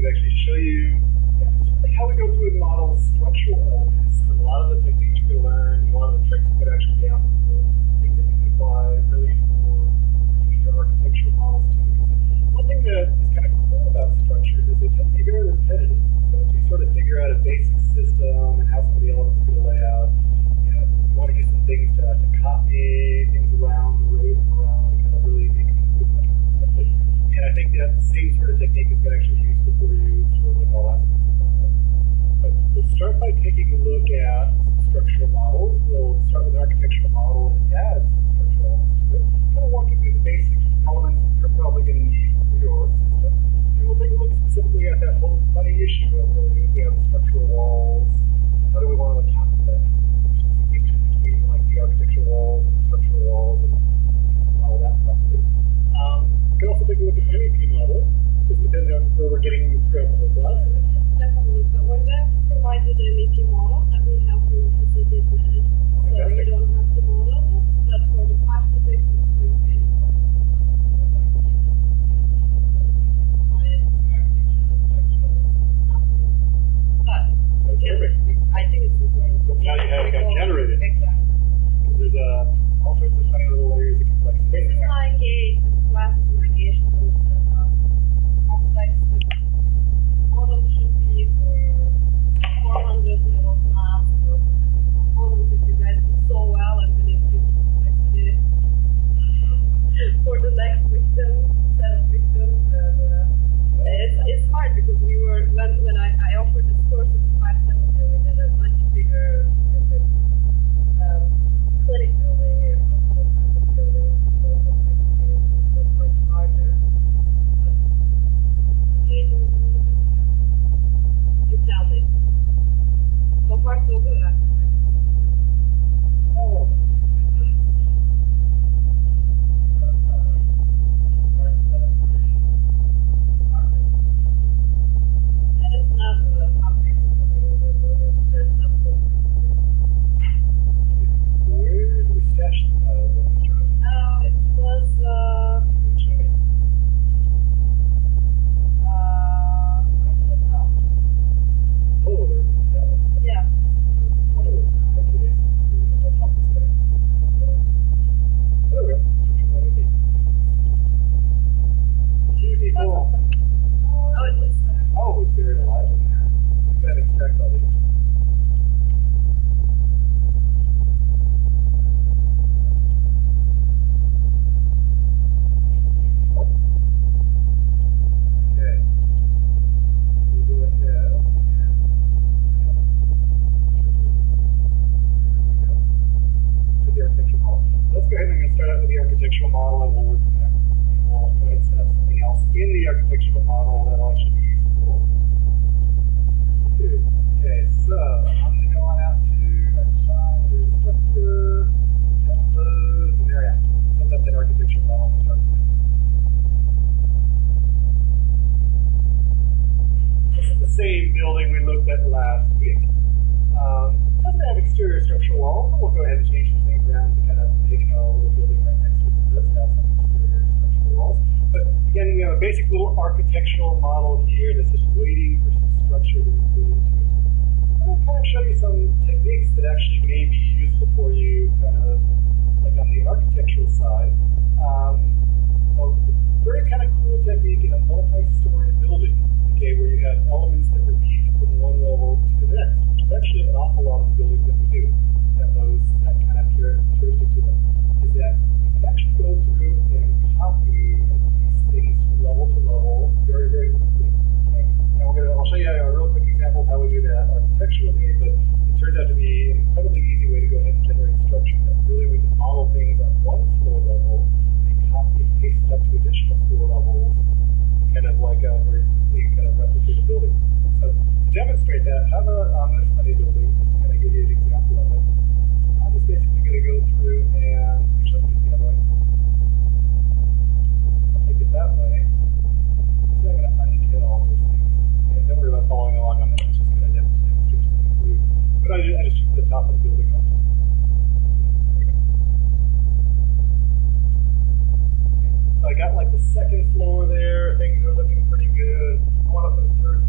is actually show you how we go through and model structural elements. And a lot of the techniques you can learn, a lot of the tricks that could actually be applicable, things that you can apply really for using your architectural models too. Because one thing that is kind of cool about structures is they tend to be very repetitive. So if you sort of figure out a basic system and how some of the elements are going to lay out, you want to get some things to copy things around, to rotate them around, to kind of really make things move much more quickly. And I think that same sort of technique is going to actually be useful for you for like all aspects of it. But we'll start by taking a look at structural models. We'll start with an architectural model and add some structural elements to it. Kind of walk you through the basic elements that you're probably going to need for your system. And we'll take a look specifically at that whole funny issue of really, if we have structural walls, how do we want to account for that? Between like the architectural walls and structural walls and all that properly. We can also take a look at MEP model, just depending on where we're getting throughout the whole class. Definitely, but we're going to provide you the MEP model that we have from facilities management. So you don't have to model it, but for the class physics, it's going to be important to model. So we're going to give them structural happening. But I think it's important to now you have got generated. Exactly. There's all sorts of funny little layers of complexity. This is my gauge, this class is my gauge to understand how complex the model should be for 400 level class or components that you guys do so well and then increase complexity for the next victim, set of victims. And it's hard because we were, when I offered this course in the 570, we did a much bigger clinic building and hospital type of building, so complexity was much larger. But engaging is a little bit here. You tell me. So far so good, I feel like. Oh. That is not how big the building is. There's some complexity. Where do we stash the files on this drive? It was, where did it go? Oh, there it is. Yeah. Oh, okay. I'll top this thing. There we go. Structural MEP. Beautiful. Oh, it was there. Oh, it's buried alive in there. We've got to extract all these. Okay. We'll go ahead and to the architectural model. Let's go ahead and start out with the architectural model and we'll work from there. And we'll go ahead and set up something else in the architectural model that'll actually be useful. Okay, so I'm going to go on out to find your structure, downloads, and there I am. Set up that architectural model and start with that. This is the same building we looked at last week. Doesn't have exterior structural walls, but we'll go ahead and change some things around to kind of make a little building right next to it that does have some exterior structural walls. But again, we have a basic little architectural model here that's just waiting for some structure to be put into it. I'm going to kind of show you some techniques that actually may be useful for you, kind of like on the architectural side. A very kind of cool technique in a multi-story building, okay, where you have elements that repeat from one level to the next, which is actually an awful lot of the buildings that we do have that kind of characteristic to them, is that you can actually go through and copy and paste things from level to level very, very quickly. Okay? And I'll show you a real quick example of how we do that architecturally, but it turns out to be an incredibly easy way to go ahead and generate structure that really we can model things on one floor level and then copy and paste it up to additional floor levels and kind of like very quickly kind of replicate a building. So to demonstrate that, have this funny building, just to kind of give you an example of it. I'm just basically going to go through and actually I'll do it the other way. I'll take it that way. I'm going to unpin all those things. And don't worry about following along on this. It's just going to demonstrate something for you. But I just took the top of the building off. So I got like the second floor there. Things are looking pretty good. I want to put a third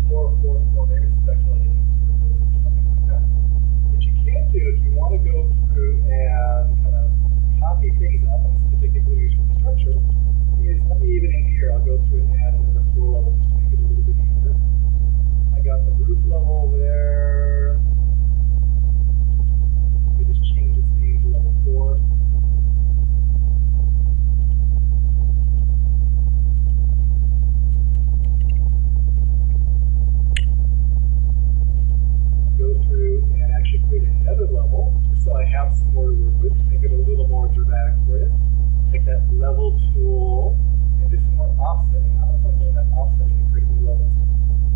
have some more to work with, make it a little more dramatic for you. Take that level tool and do some more offsetting. I always like doing that offsetting to create new levels.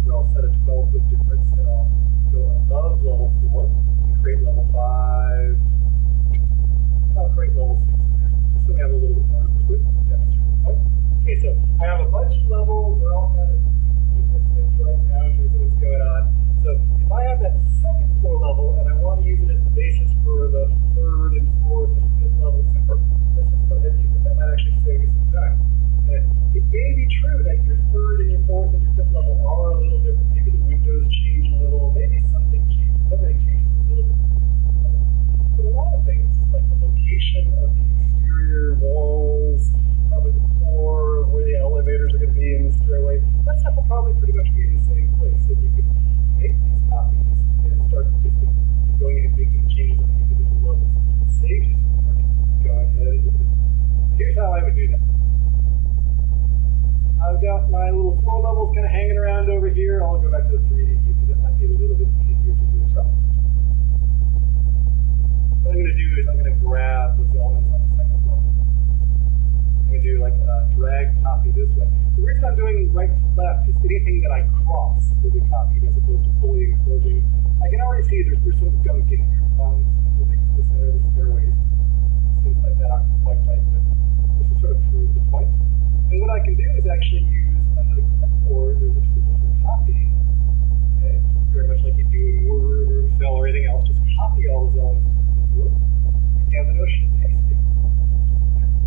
Where I'll set a 12-foot difference and I'll go above level 4 and create level 5. And I'll create level 6 in there, just so we have a little bit more to work with to demonstrate the point. Okay, so I have a bunch of levels. They're all kind of distance right now in terms of what's going on. So if I have that second floor level and I want to use it as the basis for the third and fourth and fifth level super, let's just go ahead and use it. That might actually save you some time. And it may be true that your third and your fourth and your fifth level are a little different. Maybe the windows change a little, maybe something changes. Everything changes a little bit. But a lot of things, like the location of the exterior walls, probably the core, where the elevators are going to be in the stairway, that stuff will probably pretty much be in the same place. And you can make these copies and then start just going in and making changes on the individual levels. It saves you some work. Go ahead and use it. Here's how I would do that. I've got my little floor levels kind of hanging around over here. I'll go back to the 3D view because that might be a little bit easier to do as well. What I'm going to do is I'm going to grab those elements on the second level. I'm going to do like a drag copy this way. The reason I'm doing right to left is anything that I cross will be copied as opposed to fully enclosing. I can already see there's some gunk in here. Some little things in the center of the stairways. Things like that aren't quite right, but this will sort of prove the point. And what I can do is actually use under the clipboard, there's a tool for copying. Okay? Very much like you do in Word or Excel or anything else, just copy all those elements from the clipboard. And you have the notion of pasting.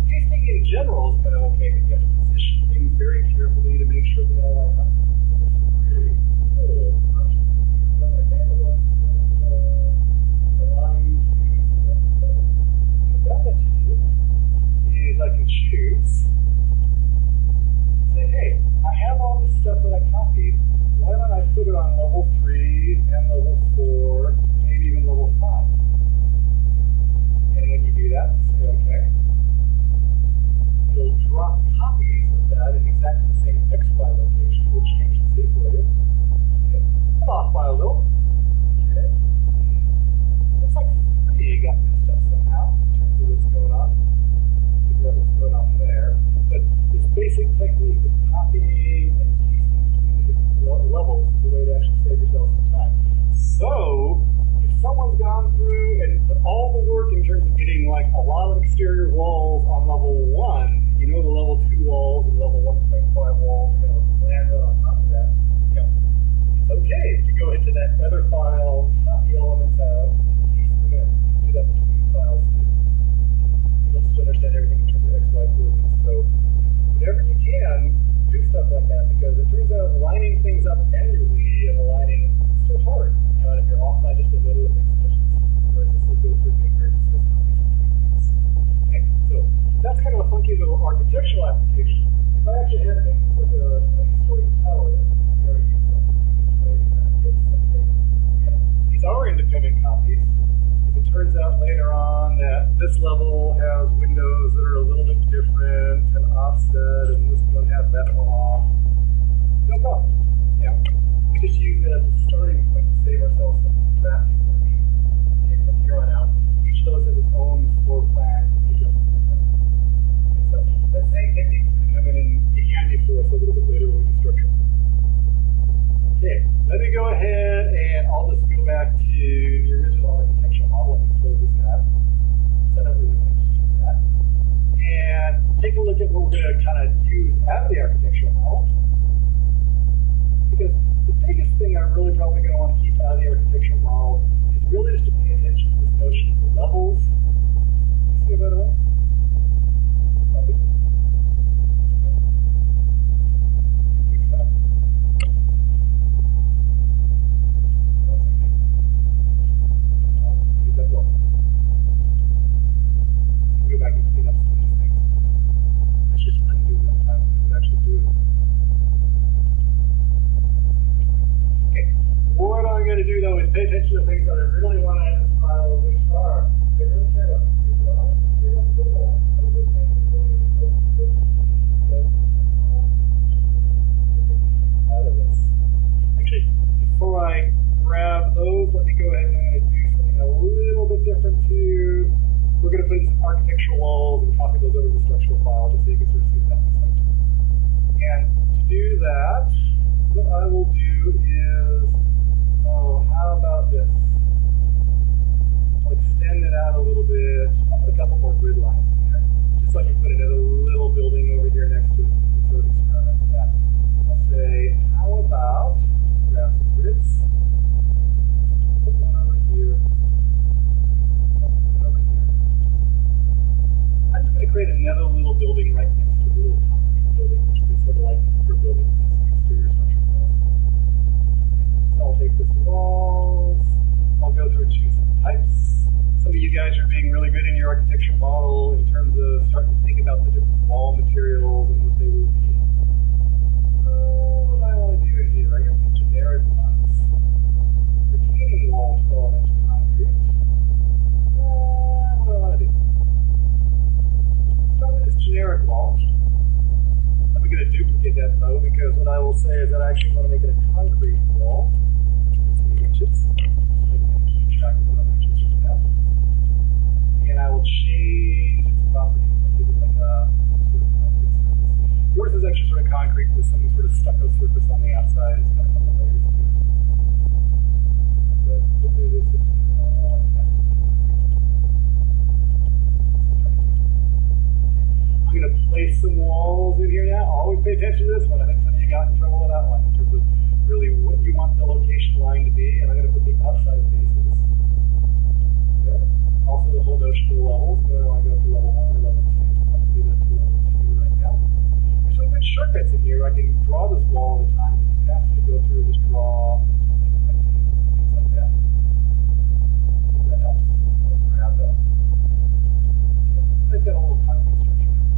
Pasting in general is kind of okay, but you have to position things very carefully to make sure they all line up. And there's some really cool options here. One of my favorite ones is align to selected level. And what that lets you do is I can choose. Say, hey, I have all this stuff that I copied. Why don't I put it on level 3 and level 4, and maybe even level 5? And when you do that, say OK. It'll drop copies of that in exactly the same XY location. We'll change the Z for you. Okay. I'm off by a little. Okay. Looks like 3 got messed up somehow in terms of what's going on. Figure out what's going on there. But this basic technique of copying and pasting between the different levels is the way to actually save yourself some time. So, if someone's gone through and put all the work in terms of getting like a lot of exterior walls on level 1, you know the level 2 walls and level 1.5 walls are going to land right on top of that, you know, it's okay to go into that other file, copy elements out, and paste them in. You can do that between files too. You'll just understand everything in terms of XY coordinates. So, whenever you can, do stuff like that because it turns out lining things up manually and aligning is so hard. You know, and if you're off by just a little, it makes a difference. Whereas this will go through and make very precise copies between things. Okay, so that's kind of a funky little architectural application. If I actually had to make this like a 20-story tower, we already used that. This way we kind of get something. Again, these are independent copies. If it turns out later on that this level has windows that are a little bit different and offset, and this one has that one off, no problem. Yeah, we just use it as a starting point to save ourselves some drafting work. Okay, from here on out, each of those has its own floor plan to be adjusted independently. Okay, so that same technique is going to come in and be handy for us a little bit later when we do structure. Okay, let me go ahead and I'll just go back to the original architectural model. Let me close this tab. I don't really want to keep that. And take a look at what we're going to kind of use out of the architectural model. Because the biggest thing I'm really probably going to want to keep out of the architectural model is really just to pay attention to this notion of the levels. You see it, by the way? Probably. Fix that. Go back and clean up some of these things. Let's just undo that time and it would actually do it. Okay, what I'm going to do though is pay attention to things that I really want to add in this file, which are, I really care about the line, care about the line. Those are things that really need to be out of this. Actually, before I grab those, let me go ahead and do something a little bit different too. architectural walls and copy those over to the structural file just so you can sort of see what that looks like. And to do that, what I will do is, how about this? I'll extend it out a little bit. I'll put a couple more grid lines in there, just so I can put another little building over here next to it. We sort of experiment with that. I'll say, how about grab some grids? Put one over here. One over here. I'm just going to create another little building right next to a little concrete building, which will be sort of like your building with some exterior structure walls. So I'll take this walls. I'll go through and choose some types. Some of you guys are being really good in your architectural model in terms of starting to think about the different wall materials and what they will be. What I want to do in here, I got these generic ones. Retaining wall 12-inch concrete. What do I want to do? Start with this generic wall. I'm going to duplicate that though, because what I will say is that I actually want to make it a concrete wall. It's the inches. So I can keep track of what I'm actually doing that. And I will change its properties. I'll give it like a sort of concrete surface. Yours is actually sort of concrete with some sort of stucco surface on the outside. It's got a couple layers to it. But we'll do this just all like that. I'm going to place some walls in here now. Always pay attention to this one. I think some of you got in trouble with that one in terms of really what you want the location line to be. And I'm going to put the outside faces. There. Also the whole notion of the levels. Whether I want to go to level 1 or level 2. I'll do that to level 2 right now. There's some good shortcuts in here. I can draw this wall at a time. You can actually go through and just draw like rectangles and things like that. If that helps. I'll grab that. Okay. I've got a little concrete structure there.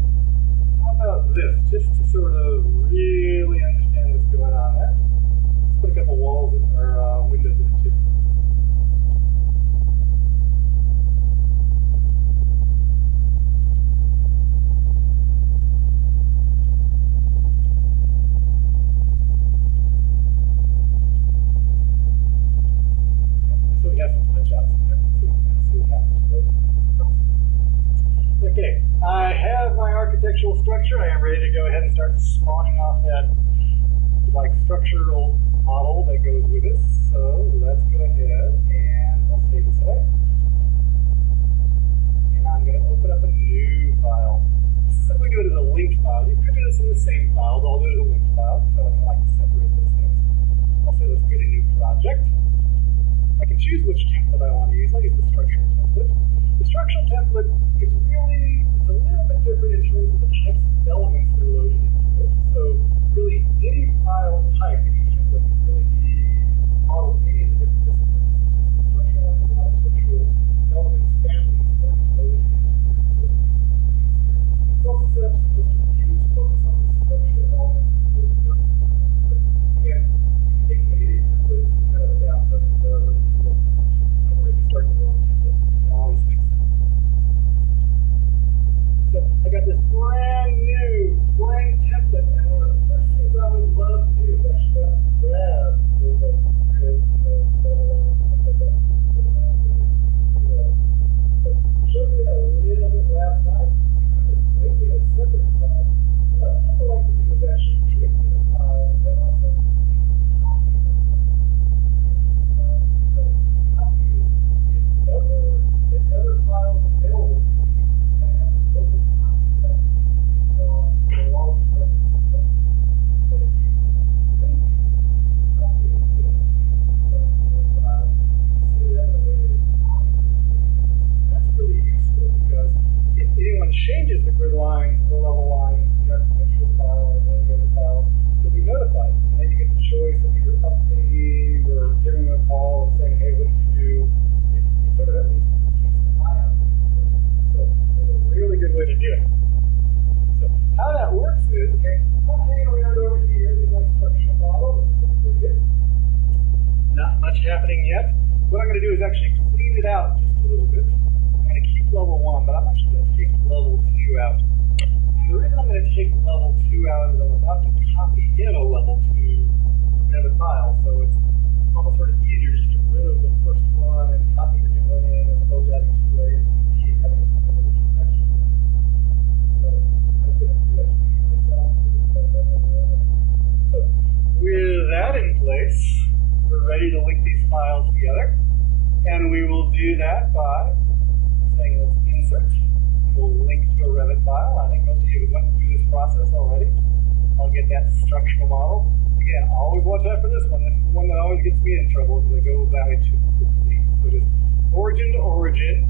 How about this? Just to sort of really understand what's going on there. Let's put a couple walls in, or windows in it too. So we have some punch outs in there, so we can kind of see what happens to those. Okay, I have my architectural structure. I am ready to go ahead and start spawning off that like structural model that goes with it. So let's go ahead and I'll save this away. And I'm going to open up a new file. Simply do it as a linked file. You could do this in the same file, but I'll do it as a linked file. So I can like separate those things. I'll say let's create a new project. I can choose which template I want to use. I'll use the structural template. The structural template is really a little bit different in terms of the types of elements that are loaded into it. So really any file type, any template can really be model any of the different disciplines. Structural has a lot of structural elements, families that are loaded into it. So it's also set up so most of the views focus on the structural elements and the building. But again, you can take any of these templates and kind of adapt them to really do what you want to. Don't worry if you start the wrong template. You can always fix them. So I got this brand new blank template, and one of the first things I would love to do is actually grab those like grids, level lines, things like that. So showed you that a little bit last time. You could just link it as a separate file. What I tend to like to do is actually create a file and then also copy it. So copy it if other files available to me and have a local copy that I can use they'll always reference them. But if you link copy it and link to the file, you can set it up in a way that is on your screen. That's really useful because if anyone changes the grid line, the level line, the architectural file, or any other file, you'll be notified. And then you get the choice of either updating or giving them a call and saying, hey, what did you do? It sort of at least keeps an eye on things. So it's a really good way to do it. So how that works is, okay, I'm hanging around over here in my structural model. This is pretty good. Not much happening yet. What I'm going to do is actually clean it out just a little bit. I'm going to keep level 1, but I'm actually going to take level 2 out. And the reason I'm going to take level 2 out is I'm about to copy in a level 2 from another file, so it's almost sort of easier to get rid of the first one and copy the new one in, as opposed to having 2A and 2B and having some original text. case, we're ready to link these files together. And we will do that by saying let's insert. We'll link to a Revit file. I think most of you went through this process already. I'll get that structural model. Again, always watch out for this one. This is the one that always gets me in trouble because I go by too quickly. So just origin to origin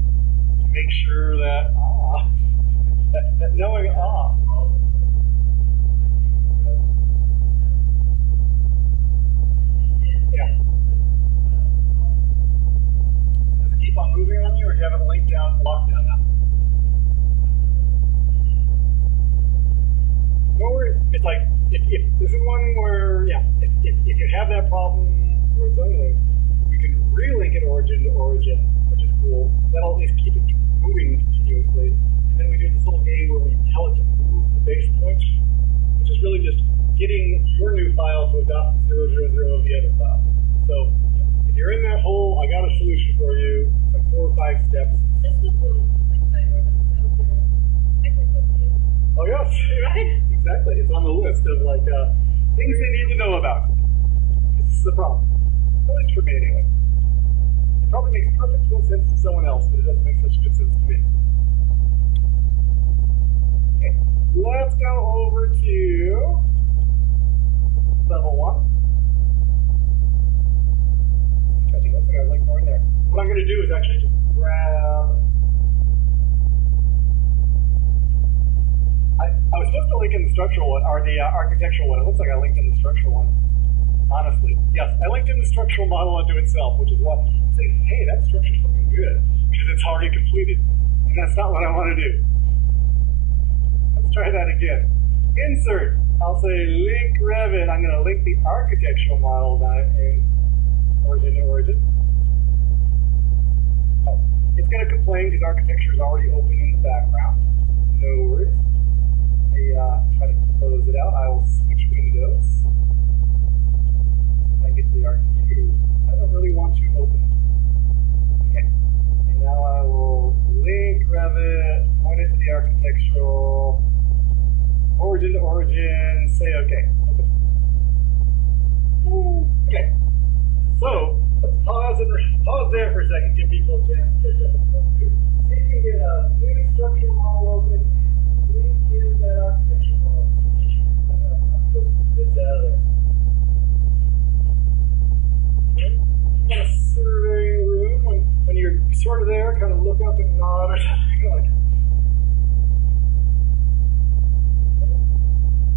to make sure that that knowing Yeah. Does it keep on moving on you, or do you have it linked down, locked down now? No worries. It's like, if this is one where, if you have that problem where it's unlinked, we can relink it origin to origin, which is cool. That'll at least keep it moving continuously. And then we do this little game where we tell it to move the base point, which is really just getting your new file to adopt 000 of the other file. So if you're in that hole, I got a solution for you. It's like 4 or 5 steps. This was one next time we're going to tell your technical skills. Oh yes, Right? exactly. It's on the list of like things they need to know about. It's the problem. At least for me anyway. It probably makes perfect sense to someone else, but it doesn't make such good sense to me. Okay, let's go over to level 1. I think I got like more in there. What I'm going to do is actually just grab. I was supposed to link in the structural one, or the architectural one. It looks like I linked in the structural one. Honestly, yes, I linked in the structural model unto itself, which is what I'm saying, hey, that structure's looking good because it's already completed, and that's not what I want to do. Let's try that again. Insert. I'll say link Revit. I'm going to link the architectural model in origin to origin. Oh, it's going to complain because architecture is already open in the background. No worries. Let me try to close it out. I will switch windows. If I get to the architecture, I don't really want to open. Okay. And now I will link Revit, point it to the architectural, origin to origin, say OK. Open. Okay. So let's pause there for a second, give people a chance to catch up. See if you can get a new structural model open. Link in that architecture model. Get out of there. Kind of surveying the room when you're sort of there, kind of look up and nod or something like.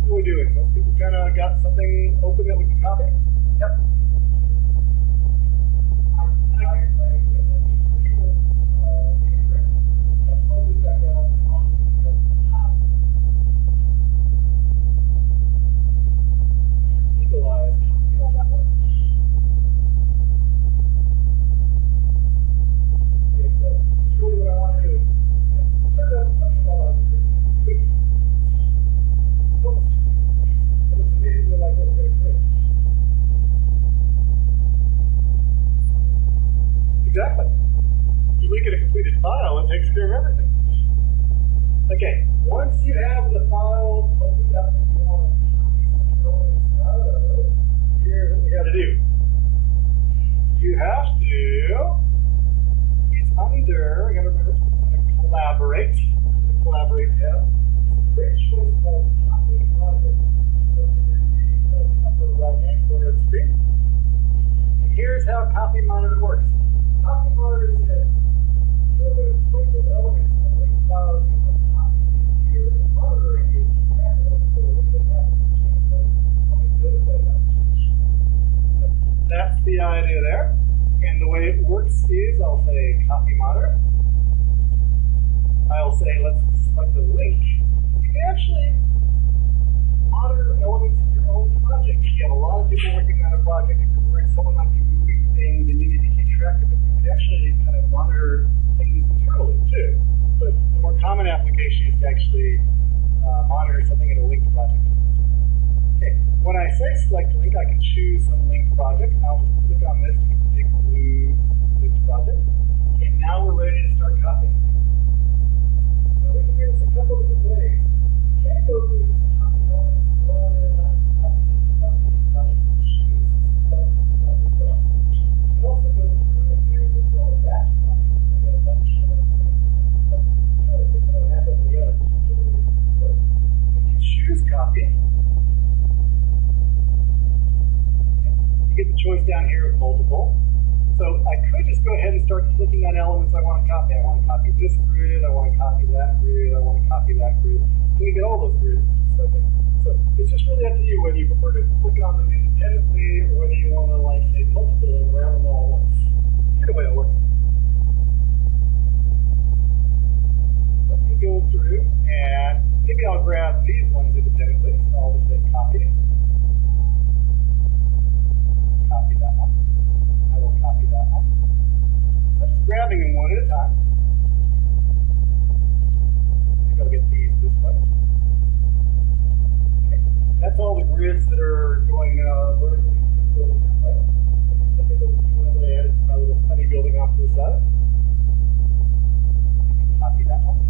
What are we doing? Most people kind of got something open that we can copy. Yep. Exactly. You link in a completed file, it takes care of everything. Okay, once you have the file opened up and you want to copy, here's what we got to do. You have to, it's under, you got to remember, under collaborate, under the collaborate tab, create a choice called copy monitor. In the upper right hand corner of the screen. And here's how copy monitor works. Copy monitor says you're going to point the elements of link files you want to copy into here, and monitoring is track of them so when they happen to change them, only notice that happen to change. That's the idea there. And the way it works is I'll say copy monitor. I'll say let's select the link. You can actually monitor elements of your own project. You have a lot of people working on a project. If you're worried someone might be moving things and you need to keep track of it, you can actually kind of monitor things internally too. But the more common application is to actually monitor something in a linked project. Okay, when I say select link, I can choose some linked project. I'll just click on this to get the big blue linked project. And now we're ready to start copying. So we can do this a couple different ways. You can't go through copy elements one at a time, copy, choose stuff. the choice down here of multiple. So I could just go ahead and start clicking on elements I want to copy. I want to copy this grid, I want to copy that grid, I want to copy that grid. I'm going to get all those grids in just a second. So it's just really up to you whether you prefer to click on them independently or whether you want to, like, say, multiple and grab them all at once. Either way will work. Let me go through and maybe I'll grab these ones independently. So I'll just say copy. Copy that one. I will copy that one. I'm just grabbing them one at a time. Maybe I'll get these this way. Okay. That's all the grids that are going vertically through the building that way. Look at those two ones that I added to my little funny building off to the side. Copy that one.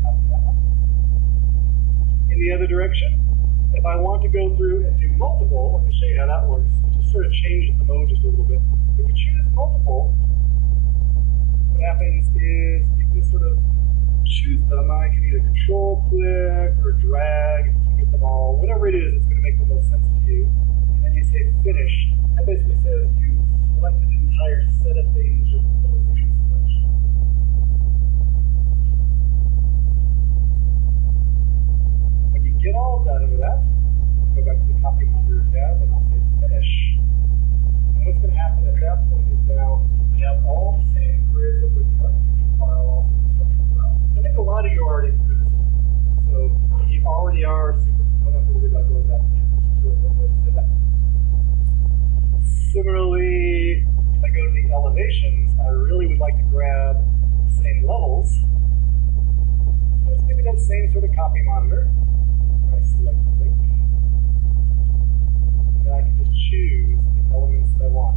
Copy that one. In the other direction, if I want to go through and do multiple, let me show you how that works. It just sort of changes the mode just a little bit. If you choose multiple, what happens is you can just sort of choose them. I can either control click or drag to get them all. Whatever it is, it's going to make the most sense to you. And then you say finish. That basically says you selected an entire set of things or fully new selection. When you get all done with that, I'll go back to the copy monitor tab and I'll say finish. And what's going to happen at that point is now I have all the same grids that were the architecture file, all the structural file. I think a lot of you are already through this. So you already are super. Don't have to worry about going back again. Just one way to say that. Similarly, if I go to the elevations, I really would like to grab the same levels. So it's maybe that same sort of copy monitor. I select the link. And then I can just choose the elements that I want.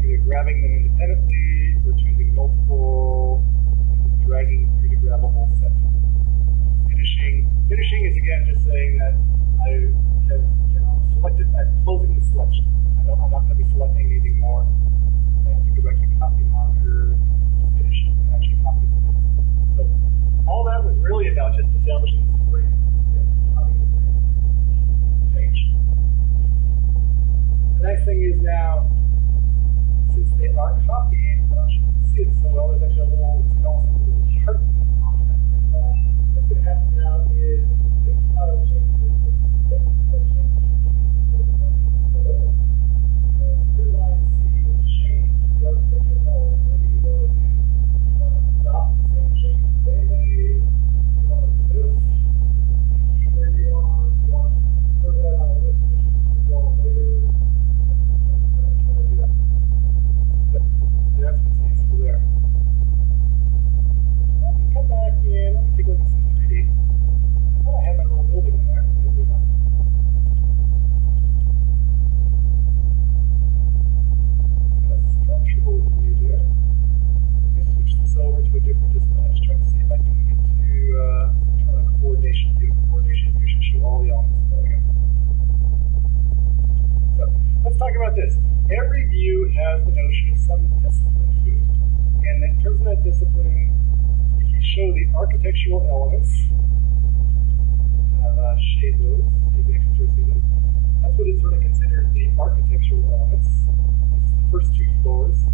Either grabbing them independently or choosing multiple and just dragging through to grab a whole set. Finishing. Finishing is again just saying that I have selected, I'm closing the selection. I'm not going to be selecting anything more. I have to go back to copy monitor and finish it and actually copy them. So all that was really about just establishing this frame. Change. The next thing is now, since they are copied, I don't know if you can see it so well, there's actually a little, it's almost like a little heart on that. What's going to happen now is this file changes, this changes, grid line C will change the architecture model. What do you want to do? You want to adopt the same change they made? You want to resist? Keep where you are? You want to throw that on a list of issues to go on later? You want to do that. That's what's useful there. Let me come back in. Let me take a look at some 3D. I thought I had my little building in there. Maybe not. Structural view there. Let me switch this over to a different display. I'm just trying to see if I can get to turn on a coordination view. Coordination view should show all the elements. There we go. So let's talk about this. Every view has the notion of some discipline to it. And in terms of that discipline, if you show the architectural elements, shade those, maybe I can sort of see them. That's what it sort of considers the architectural elements. First two floors.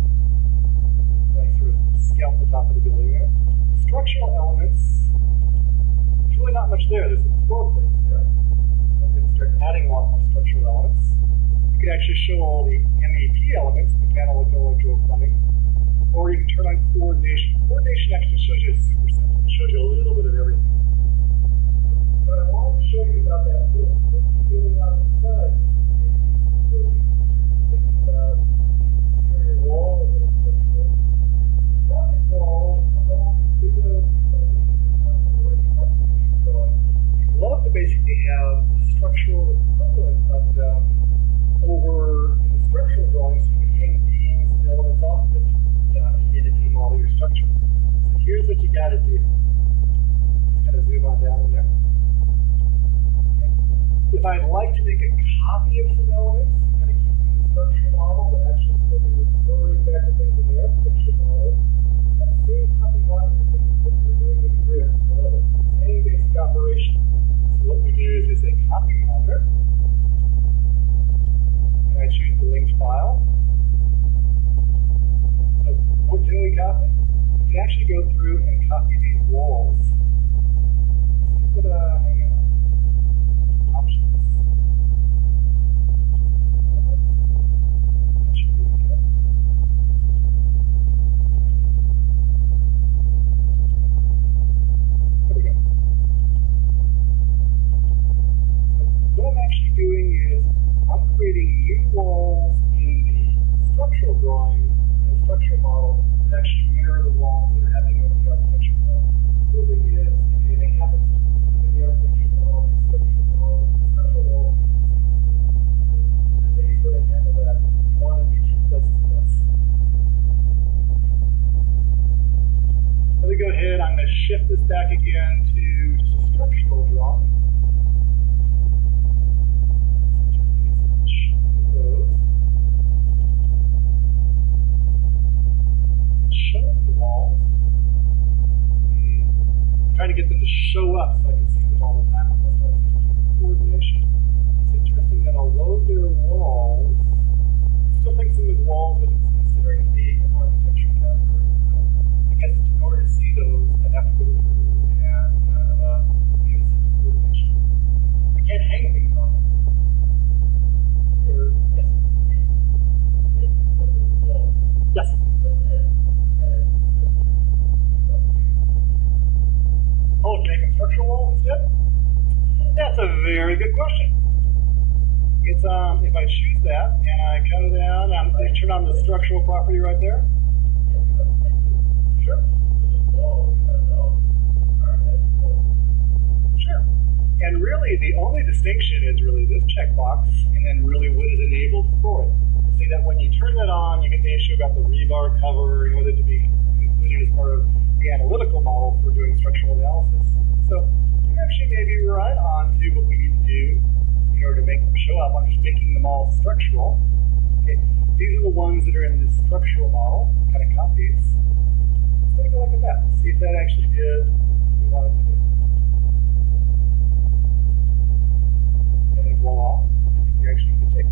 I sort of scalp the top of the building there. The structural elements, there's really not much there. There's some floor plates there. I'm going to start adding a lot more structural elements. You can actually show all the MEP elements, mechanical, electrical, plumbing, or you can turn on coordination. Coordination actually shows you a superset. It shows you a little bit of everything. But I wanted to show you about that little building on the side. Maybe before you thinking about exterior walls that are structural. Not these walls, along with windows, already architecture drawing. You'd love to basically have the structural equivalent of them over in the structural drawing so you can hang beams and elements off of it and model your structure. So here's what you got to do. Just got to zoom on down in there. Okay. If I'd like to make a copy of some elements, I'm going to keep them in the structural model, but actually still be referring back to things in the architecture model. That same copy monitor thing that we were doing with the grid at the level. Same basic operation. So what we do is we say copy monitor. And I can actually go through and copy these walls. But, hang on. Options. That should be good. There we go. So what I'm actually doing is I'm creating new walls in the structural drawing, in the structural model, that actually mirror the walls that are happening over the architecture model. The cool thing is, if anything happens in the architecture model, the structural walls, there's any sort of handle that, you want to be two places at once. Let me go ahead, I'm going to shift this back again to just a structural drawing. Showing the walls. Trying to get them to show up so I can see them all the time. I must have to keep coordination. It's interesting that although they're walls, it still thinks them as walls, but it's considering to be an architecture category. So I guess in order to see those, I'd have to go through and use some coordination. I can't hang things on them. Yes. Oh, to make a structural wall instead? That's a very good question. It's if I choose that and I cut it down, I turn on the structural property right there. Sure. Sure. And really, the only distinction is really this checkbox, and then really what is enabled for it. See that when you turn that on, you get the issue about the rebar cover and whether to be included as part of the analytical model for doing structural analysis. So you actually may be right on to what we need to do in order to make them show up. I'm just making them all structural. Okay, these are the ones that are in the structural model. Kind of copies. Let's take a look at that. See if that actually did what we wanted to do. And voila, I think you're actually in good shape.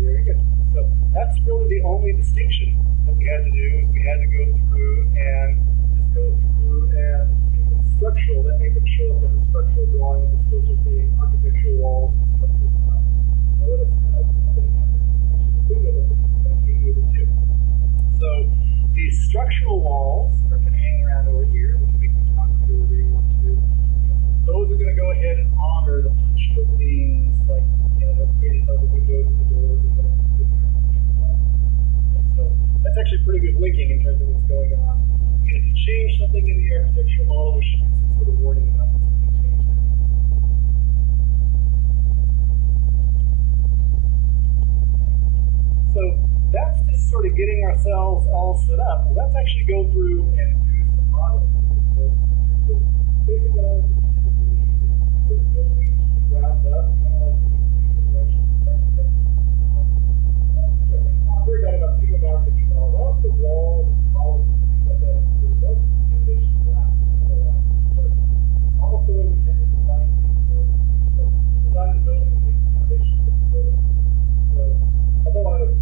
Very good. So that's really the only distinction that we had to do is we had to go through and just go through and make them structural. That made them show up in the structural drawing as opposed to being architectural walls and structural style. So that is kind of something that actually the window kind of came with it too. So these structural walls are going to hang around over here. We can make them concrete wherever you want to. Those are going to go ahead and honor the punched openings, like they're created by the windows and the doors and whatever. So that's actually pretty good linking in terms of what's going on. And if you change something in the architectural model, there should be some sort of warning about that something changed there. So that's just sort of getting ourselves all set up. Well, let's actually go through and do some modeling. So basic elements that you typically need is sort of building from the ground up, kind of like the direction I'm very bad about thinking about the walls, the columns, things like that. Those foundation glass, almost the way we tend to design things. So design the building and make the foundation of the building. So although I would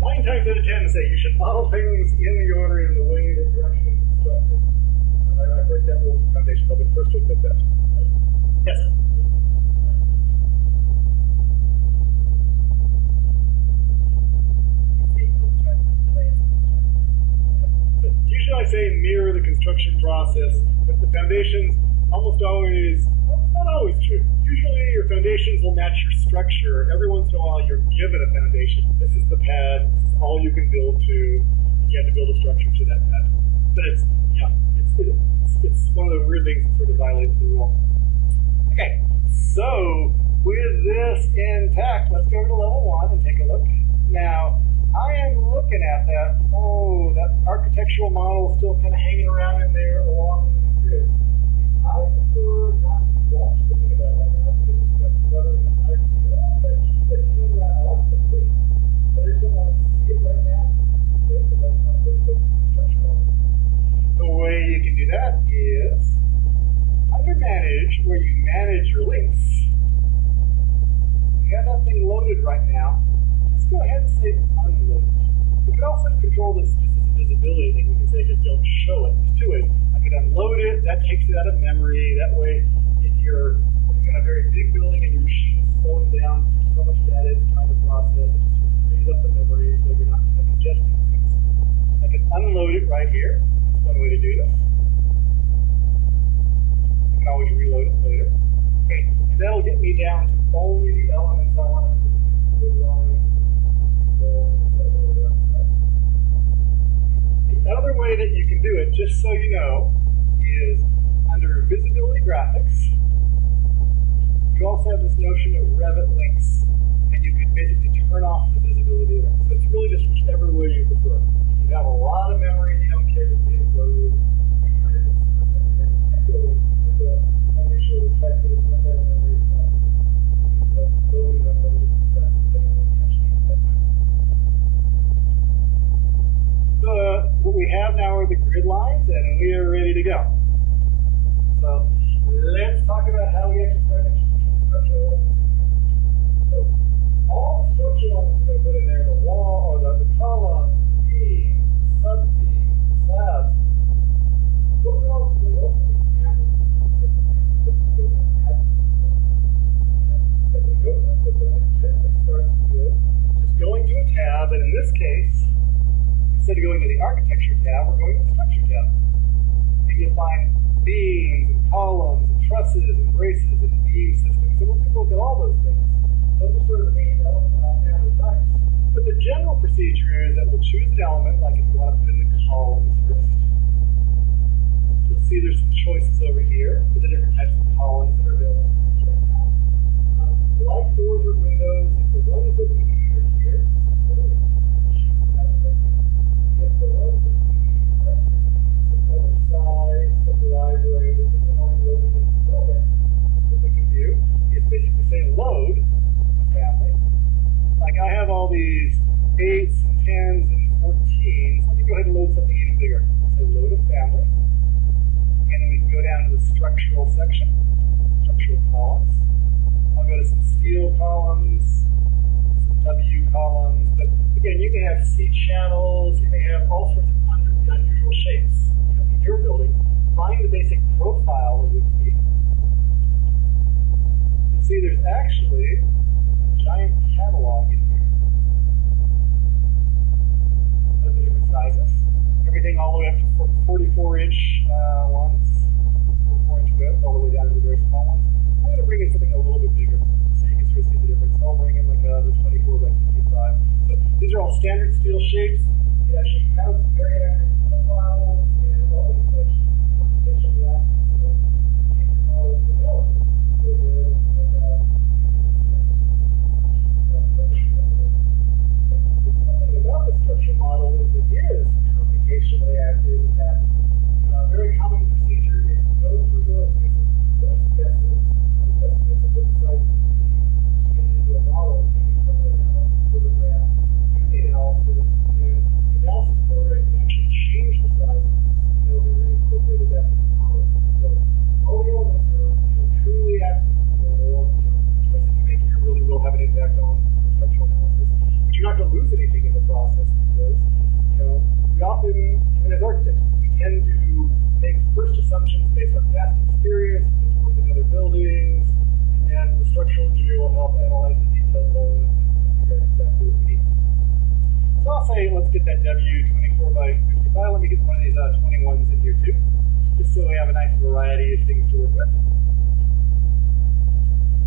9 times out of 10 say you should model things in the order and the way that you're actually constructed. I break that rule for foundation, but first to admit that. Yes. Usually I say mirror the construction process, but the foundations almost always, well, not always true. Usually your foundations will match your structure. Every once in a while you're given a foundation. This is the pad, this is all you can build to, and you have to build a structure to that pad. But it's one of the weird things that sort of violates the rule. Okay, so with this intact, let's go to level 1 and take a look. Now, I am looking at that, that architectural model still kind of hanging around in there along with the grid. I prefer not to watch looking at that right now because it's got clutter and I keep it hanging around. I like the thing, but I just don't want to see it right now. Okay, because I'm not really focused on construction on it. The way you can do that is under Manage, where you manage your links. You have that thing loaded right now. Just go ahead and say unload. We can also control this just as a visibility thing. We can say just don't show it. There's two ways. I could unload it. That takes it out of memory. That way, if you're working on a very big building and your machine's slowing down, there's so much data it's trying to process, it just frees up the memory so you're not kind of congesting things. I can unload it right here. That's one way to do this. I can always reload it later. Okay, and that'll get me down to only the elements I want to do. The other way that you can do it, just so you know, is under visibility graphics. You also have this notion of Revit links, and you can basically turn off the visibility there. So it's really just whichever way you prefer. If you have a lot of memory and you don't care to be loaded, you try to just put that in and go into and make sure we try to get as much out of memory as possible. Load and unload it stuff depending on what you actually need at that time. What we have now are the grid lines, and we are ready to go. So let's talk about how we actually start executing structural elements. So all the structural elements we're going to put in there, the wall, or the column, the beam, the sub-beam, the slab, those are all really ultimately examples that we can go and add to the as we go, that's what it generally starts with just going to a tab, and in this case, instead of going to the architecture tab, we're going to the structure tab. And you'll find beams and columns and trusses and braces and beam systems. And we'll take a look at all those things. Those are sort of the main elements down the types. But the general procedure is that we'll choose an element, like if you want to put in the columns first. You'll see there's some choices over here for the different types of columns that are available right now. Like doors or windows, if the ones that we need are here, if the ones that we need are the other side of the library that isn't already loaded into the building, what we can do is basically say load a family. Like I have all these 8s and 10s and 14s. Let me go ahead and load something even bigger. Say load a family. And then we can go down to the structural section, structural columns. I'll go to some steel columns, some W columns, but again, you may have C channels, you may have all sorts of unusual shapes. In your building, find the basic profile of the beam. You'll see there's actually a giant catalog in here of the different sizes. Everything all the way up to 44-inch ones, 44-inch width, all the way down to the very small ones. I'm going to bring in something a little bit bigger so you can sort of see the difference. I'll bring in like the 24 by 55. So these are all standard steel shapes. It actually has very accurate profiles and all these actually computationally accurate. So you can model the element. Go ahead and the thing about the structure model is it is computationally active. That a very common procedure is to go through and use first guesses, of what the size would be, to get it into a model, take it from an analysis program, do the analysis, and then the analysis program can actually change the size, and they'll be reincorporated back into the model. So all the elements are truly active. The choices you make here really will have an impact on the structural analysis. But you're not going to lose anything in the process because we often, even as architects, we tend to make first assumptions based on past experience, what's worked in other buildings, and then the structural engineer will help analyze the detailed loads and figure out exactly what we need. So I'll say, let's get that W24 by 55. Let me get one of these 21s in here too, just so we have a nice variety of things to work with.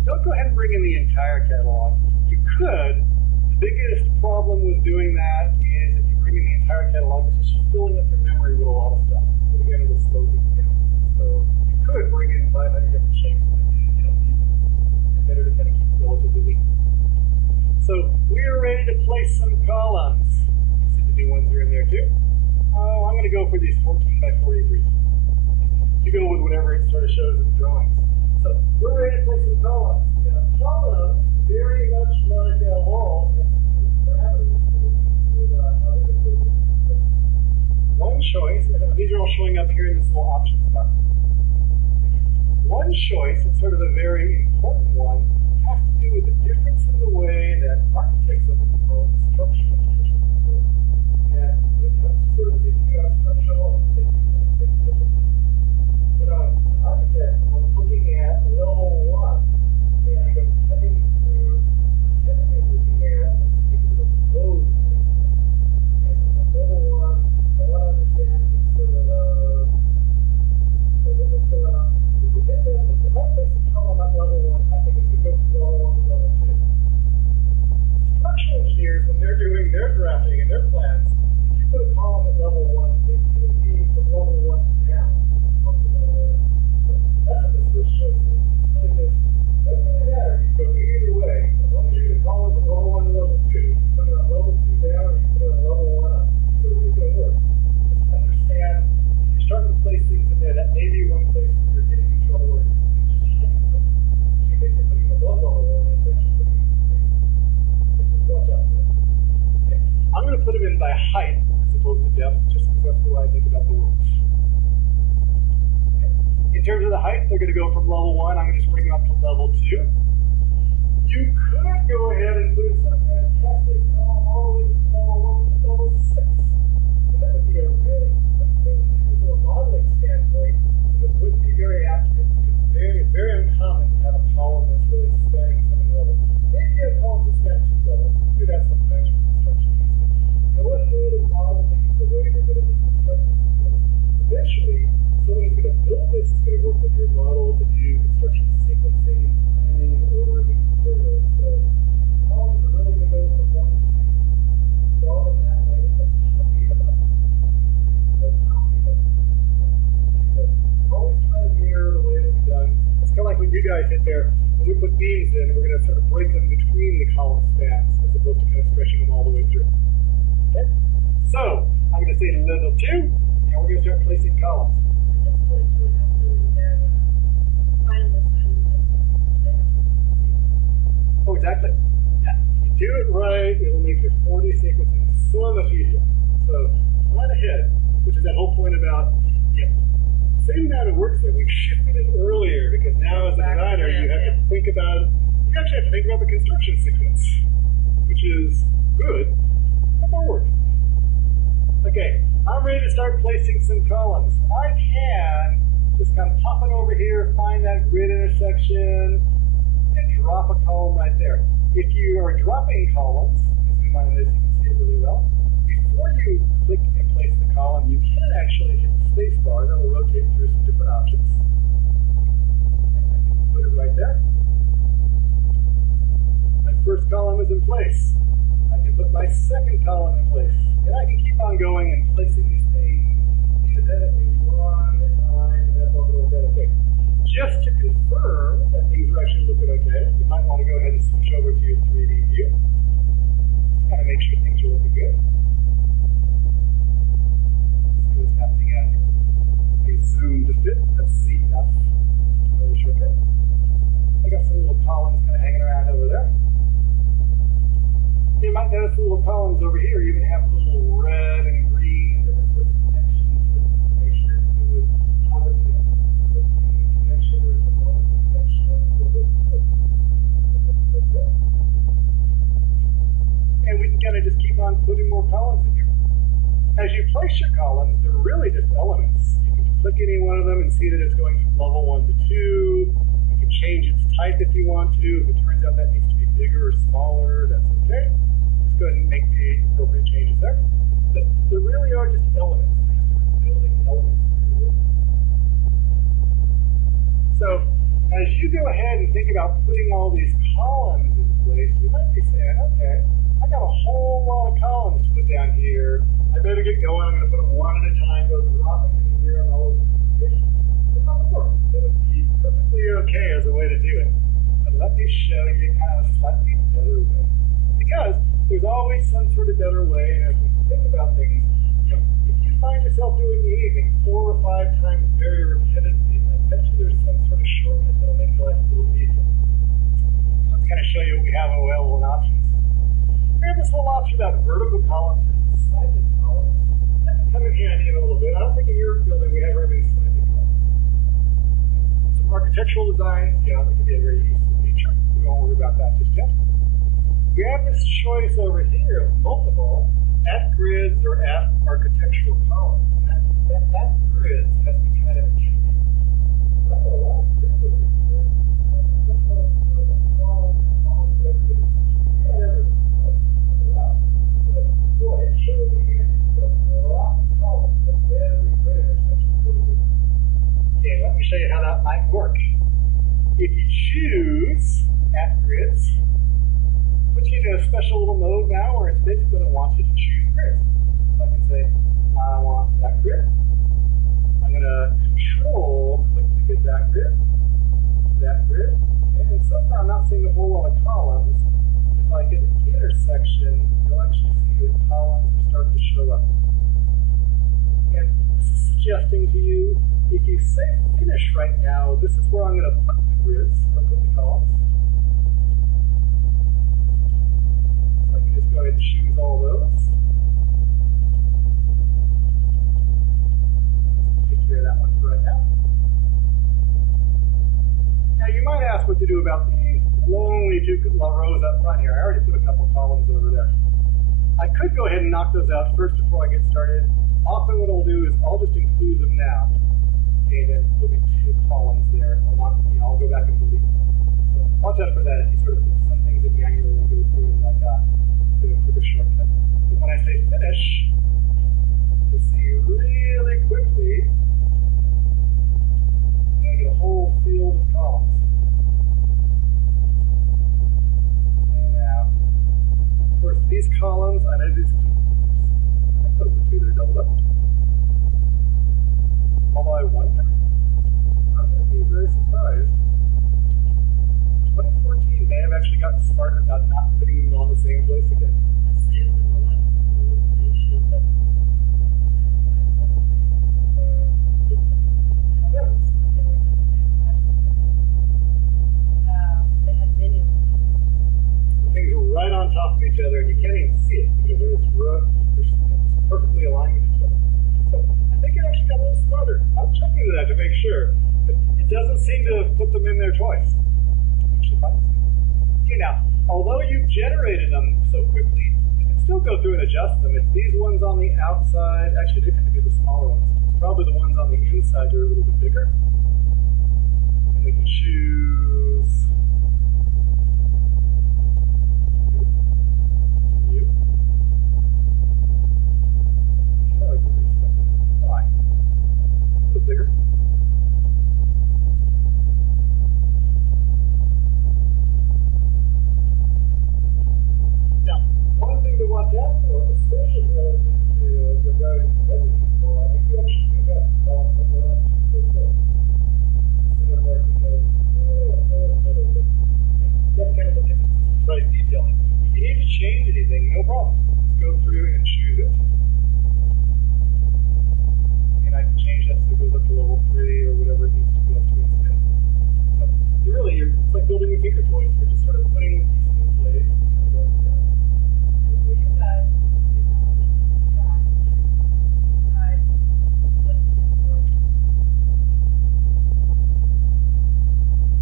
Don't go ahead and bring in the entire catalog. You could. The biggest problem with doing that is if you bring in the entire catalog, it's just filling up your memory with a lot of stuff. But again, it will slow things down. So you could bring in 500 different shapes, but you don't need them. It's better to kind of keep it relatively weak. So we are ready to place some columns. You see the new ones are in there too. I'm going to go for these 14 by 43s. You go with whatever it sort of shows in the drawings. So we're ready to place some columns. Now, columns, very much like a wall, has parameters with how they're going to go into place. One choice, and these are all showing up here in this little options bar. One choice, and sort of a very important one, has to do with the difference in the way that architects look at the world, structural engineers look at the world. And when it comes to sort of the engineers, when they're doing their drafting and their plans, if you put a column at level 1, it will be from level 1 down up to level 1. So that's what this first choice is. It's really just, doesn't really matter. You go either way. As long as you're going to call it from level 1 to level 2, you put it on level 2 down, or you put it on level 1 up. Either way is going to work. Just understand, if you're starting to place things in there, that may be one place where you're getting in trouble, or it's just hiding something. If you think you're putting above level 1, it's actually putting it in space. Just watch out for that. Okay. I'm going to put them in by height as opposed to depth, just because that's the way I think about the world. Okay. In terms of the height, they're going to go from level 1. I'm going to just bring them up to level 2. You could go ahead and put some fantastic column all the way from level 1 to level 6. And that would be a really quick thing to do from a modeling standpoint, but it wouldn't be very accurate. It's very, very uncommon to have a column that's really spanning so many levels. Maybe you have columns that span 2 levels. We do that sometimes for construction needs. But go ahead and model things the way they're going to be constructed. Because eventually, someone who's going to build this is going to work with your model to do construction sequencing and planning and ordering and materials. So columns are really going to go from 1 to 2, draw them that way, and then copy them up. Always try to mirror the way it'll be done. It's kind of like what you guys did there. When we put beams in, we're going to sort of break them between the column spans as opposed to kind of stretching them all the way through. Okay? So, I'm going to say level 2, and we're going to start placing columns. And this will actually have them in their final assignment. They have to Oh, exactly. Yeah. If you do it right, it will make your 4D sequencing so much easier. So, plan ahead, which is that whole point about, same amount of work that we've shifted it earlier, because now as a designer, you have to think about, you actually have to think about the construction sequence, which is good, but more work. Okay, I'm ready to start placing some columns. I can just kind of pop it over here, find that grid intersection, and drop a column right there. If you are dropping columns, zoom on this, you can see it really well. Before you click and place the column, you can actually hit the space bar that will rotate through some different options. And I can put it right there. My first column is in place. I can put my second column in place. And I can keep on going and placing these things independently one at a time, and that's all going to work out okay. Just to confirm that things are actually looking okay, you might want to go ahead and switch over to your 3D view. Just kind of make sure things are looking good. What's happening out here. A zoom to fit, that's ZF. Little shortcut. I got some little columns kind of hanging around over there. You might notice the little columns over here even have little red and green and different sorts of connections with information to do with how to connect a connection or a moment connection. And we can kind of just keep on putting more columns in here. As you place your columns, they're really just elements. You can click any one of them and see that it's going from level 1 to 2. You can change its type if you want to. If it turns out that needs to be bigger or smaller, that's okay. Just go ahead and make the appropriate changes there. But they really are just elements. They're just different building elements for your work. So, as you go ahead and think about putting all these columns in place, you might be saying, okay, I got a whole lot of columns to put down here. I better get going. I'm going to put them one at a time, go dropping them in here, and all of this. It's not going to work. That would be perfectly okay as a way to do it. But let me show you kind of a slightly better way. Because there's always some sort of better way, and as we think about things, if you find yourself doing anything 4 or 5 times very repetitively, I bet you there's some sort of shortcut that'll make your life a little easier. So I'm going to show you what we have available in options. We have this whole option about vertical columns versus slanted columns. That can come in handy in a little bit. I don't think in your building we have very many slanted columns. Some architectural designs, that can be a very useful feature. We won't worry about that just yet. We have this choice over here of multiple at grids or at architectural columns. And that grid has to be kind of intriguing. I've got a lot of grids over here. Which one is the column and almost every intersection? Yeah, boy, it sure would be handy to go through a lot of columns at every grid intersection. Okay, let me show you how that might work. If you choose at grids, puts you to a special special little mode now where it's basically going to want you to choose grids. So I can say, I want that grid. I'm going to control click to get that grid. And so far I'm not seeing a whole lot of columns. If I get an intersection, you'll actually see the columns are starting to show up. And this is suggesting to you, if you say finish right now, this is where I'm going to put the grids, or put the columns. So I can just go ahead and choose all those. Take care of that one for right now. Now you might ask what to do about these lonely two rows up front here. I already put a couple columns over there. I could go ahead and knock those out first before I get started. Often what I'll do is I'll just include them now. Okay, then there'll be two columns there. I'll go back and delete them. So watch out for that if you sort of put some things in manually and go through and do a quicker shortcut. So when I say finish, you'll see really quickly I'm going to get a whole field of columns. And now, of course, these columns, I know these two. I think those are the two that are doubled up. Although I wonder, I'm going to be very surprised. 2014 may have actually gotten smart about not putting them all in the same place again. Yeah. The things are right on top of each other, and you can't even see it because they're just perfectly aligned with each other. So I think it actually got a little smarter. I'm checking that to make sure, but it doesn't seem to have put them in there twice. Which surprises me. Okay, now, although you've generated them so quickly, you can still go through and adjust them. If these ones on the outside, actually they tend to be the smaller ones. It's probably the ones on the inside that are a little bit bigger. And we can choose you. Category selected. Fine. A little bigger. Now, one thing to watch out for, especially relative to your guiding residue flow, I think you actually do have columns that are up to the center part because you have to kind of look at the precise detailing. If you need to change anything, no problem. Just go through and choose it. And I can change that so it goes up to level 3 or whatever it needs to go up to instead. So it's like building with finger toys. You're just sort of putting pieces in place and kind of going down. And for you guys, you have a little track, decide what is work.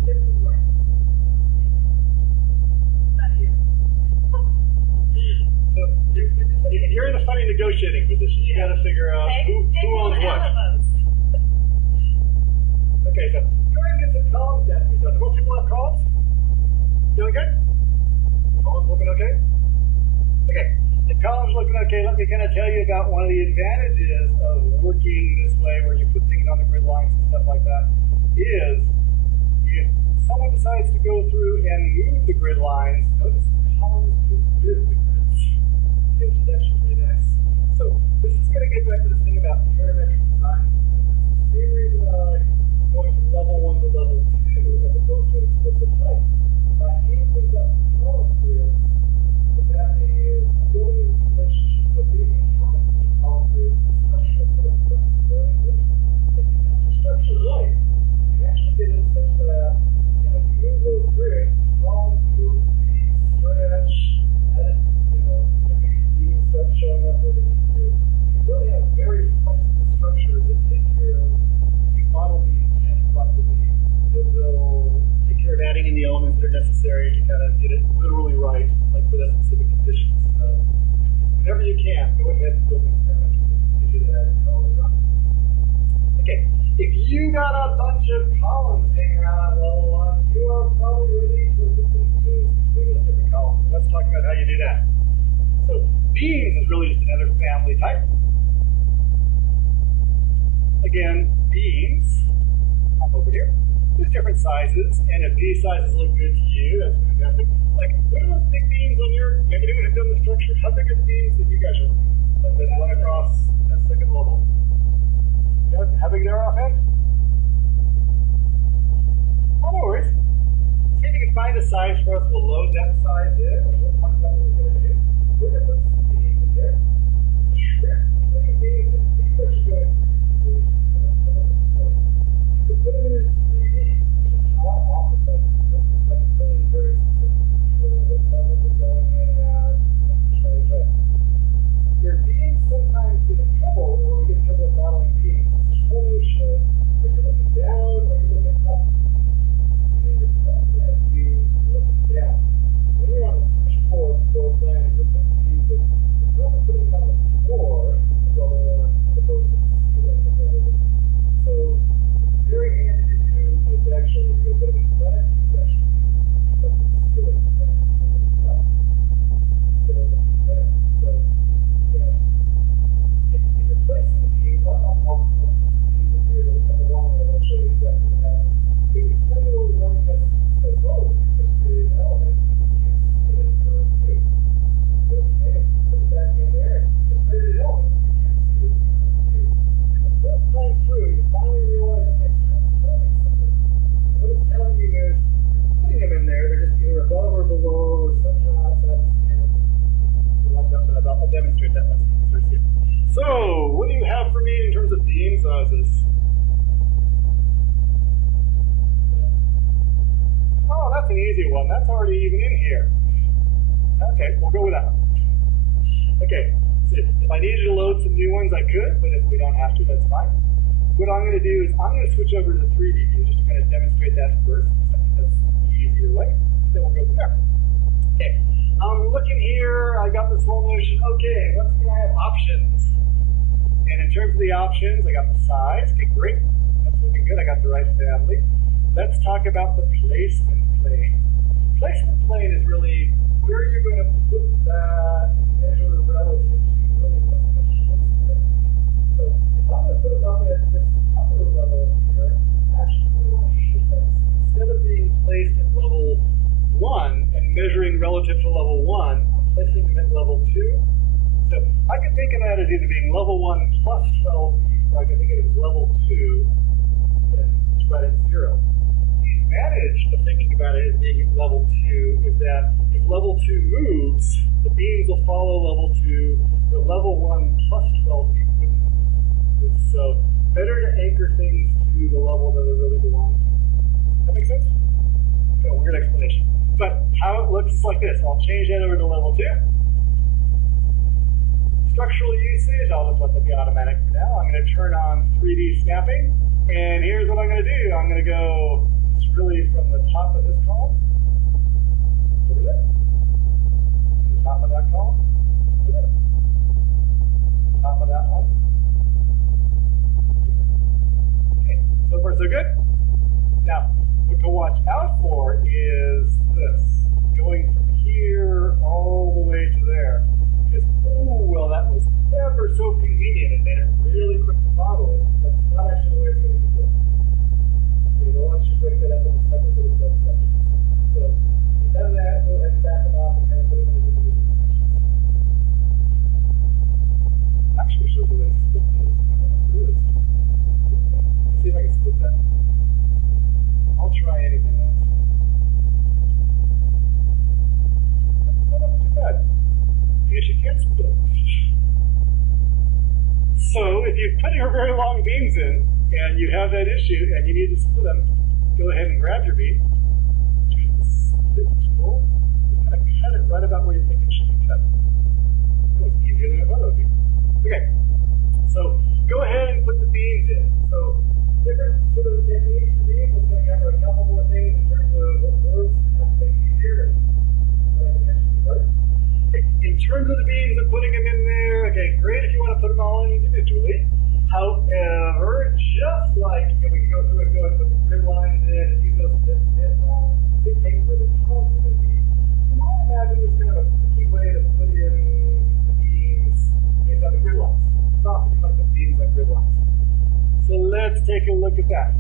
Flip to work. Not here. So you're in a funny negotiating position. You got to figure out who owns what. Okay, so go ahead and get some columns down here. So do most people have columns? Feeling good? Columns looking okay? Okay. If columns looking okay, let me kind of tell you about one of the advantages of working this way where you put things on the grid lines and stuff like that is if someone decides to go through and move the grid lines, notice the columns move with the grids. Okay, which is actually pretty nice. So this is going to get back to this thing about parametric design. The same reason I like going from level 1 to level 2 as opposed to an explicit height. By handing things out to column grids, what's happening is building this relationship with the inhabit the column grid structural sort of flexibility. If you got your structure right, you can actually get it such that you move those grids, columns move, stretch, edit, intermediate beams start showing up where they need to. You really have very flexible structures that take care of, if you model the intent properly, they'll take care of adding in the elements that are necessary to kind of get it literally right, like for that specific condition. So whenever you can, go ahead and build these parametrics that you that and all they run. Okay, if you got a bunch of columns hanging around on level 1, you are probably ready to put some beams between those different columns. Let's talk about how you do that. So beams is really just another family type. Again, beams, hop over here. There's different sizes, and if these sizes look good to you, that's fantastic. Like, what are those big beams on your, maybe anyone have done the structure? How big are the beams that you guys are looking at? Like this one across that second level. Yeah, how big they're offhand? Oh, no worries. See if you can find a size for us. We'll load that size in, and we'll talk about what we're going to do. We're going to put some beams in there. Putting beams in, these are just going to you can put them in 3D, which is not often done. Like it's really very specific control what level we're going in at, and controlling right. Where beams sometimes get in trouble, or we get in trouble with modeling beams, it's a whole notion where you're looking down or you're looking up. And in your floor plan view, you're looking down. When you're on the first floor plan and you're putting beams in, you're probably putting them on the floor of level 1 as opposed to the ceiling of level 1. So it's very handy to do is actually, if you're going to put them in plan views, actually do like the ceiling plan and looking up instead of looking down. So, you know, if you're placing beams, I'll put beams in here at the long end, I'll show you exactly what happens. If you tell me what we're running that says, oh, you just created an element, you can't see it in curve 2. Okay, put it back in there, you just created an element, you can't see it in curve 2. And the first time through, you finally realize, okay, it's trying to tell me something. And what it's telling you is, you're putting them in there, they're just either above or below, or somehow outside the span. Like that, but I'll demonstrate that once you start seeing. So, what do you have for me in terms of beam sizes? Oh, that's an easy one. That's already even in here. Okay, we'll go with that one. Okay, so if I needed to load some new ones, I could, but if we don't have to, that's fine. What I'm going to do is I'm going to switch over to the 3D view just to kind of demonstrate that first, because I think that's the easier way. Then we'll go from there. Okay, I'm looking here. I got this whole notion. Okay, what's going to have options? And in terms of the options, I got the size. Okay, great. That's looking good. I got the right family. Let's talk about the placement plane. Placement plane is really where you're going to put that measure relative to really what's going to shift it. So if I'm going to put it up at this upper level here, actually we want to shift that. Instead of being placed at level 1 and measuring relative to level 1, I'm placing them at level 2. So I could think of that as either being level 1 plus 12 feet, or I could think of it as level 2 and spread at 0. The advantage of thinking about it as being at level 2 is that if level 2 moves, the beams will follow level 2, where level 1 plus 12 feet wouldn't move. So better to anchor things to the level that they really belong to. That make sense? Okay, a weird explanation. But how it looks is like this. I'll change that over to level 2. Structural usage, I'll just let that be automatic for now. I'm going to turn on 3D snapping. And here's what I'm going to do. I'm going to go just really from the top of this column over there. To the top of that column over there. To the top of that one. Okay, so far so good. Now, what to watch out for is this. Going from here all the way to there. Because, oh, well, that was ever so convenient and made it really quick to model it. That's not actually the way it's going to be built. So you don't want to break that up into separate little subsections. So if you've done that, go ahead and back them off and kind of put them in individual sections. Actually, shows that I split those. I'm going to do this. Let's see if I can split that. I'll try anything else. That's not too bad. I guess you can split. So if you put your very long beams in and you have that issue and you need to split them, go ahead and grab your beam, choose the split tool, just kind of cut it right about where you think it should be cut. Oh, it's easier than I thought it would be. Okay, so go ahead and put the beams in. So different sort of techniques for beams. I'm going to cover a couple more things in terms of what works and how to make it easier and what I can actually work. In terms of the beams and putting them in there, okay, great if you want to put them all in individually. However, just like we can go through and go and put the grid lines in and use those to dictate where the columns are going to be, you might imagine there's kind of a tricky way to put in the beams based on the grid lines. It's often you want to put beams on grid lines. So let's take a look at that.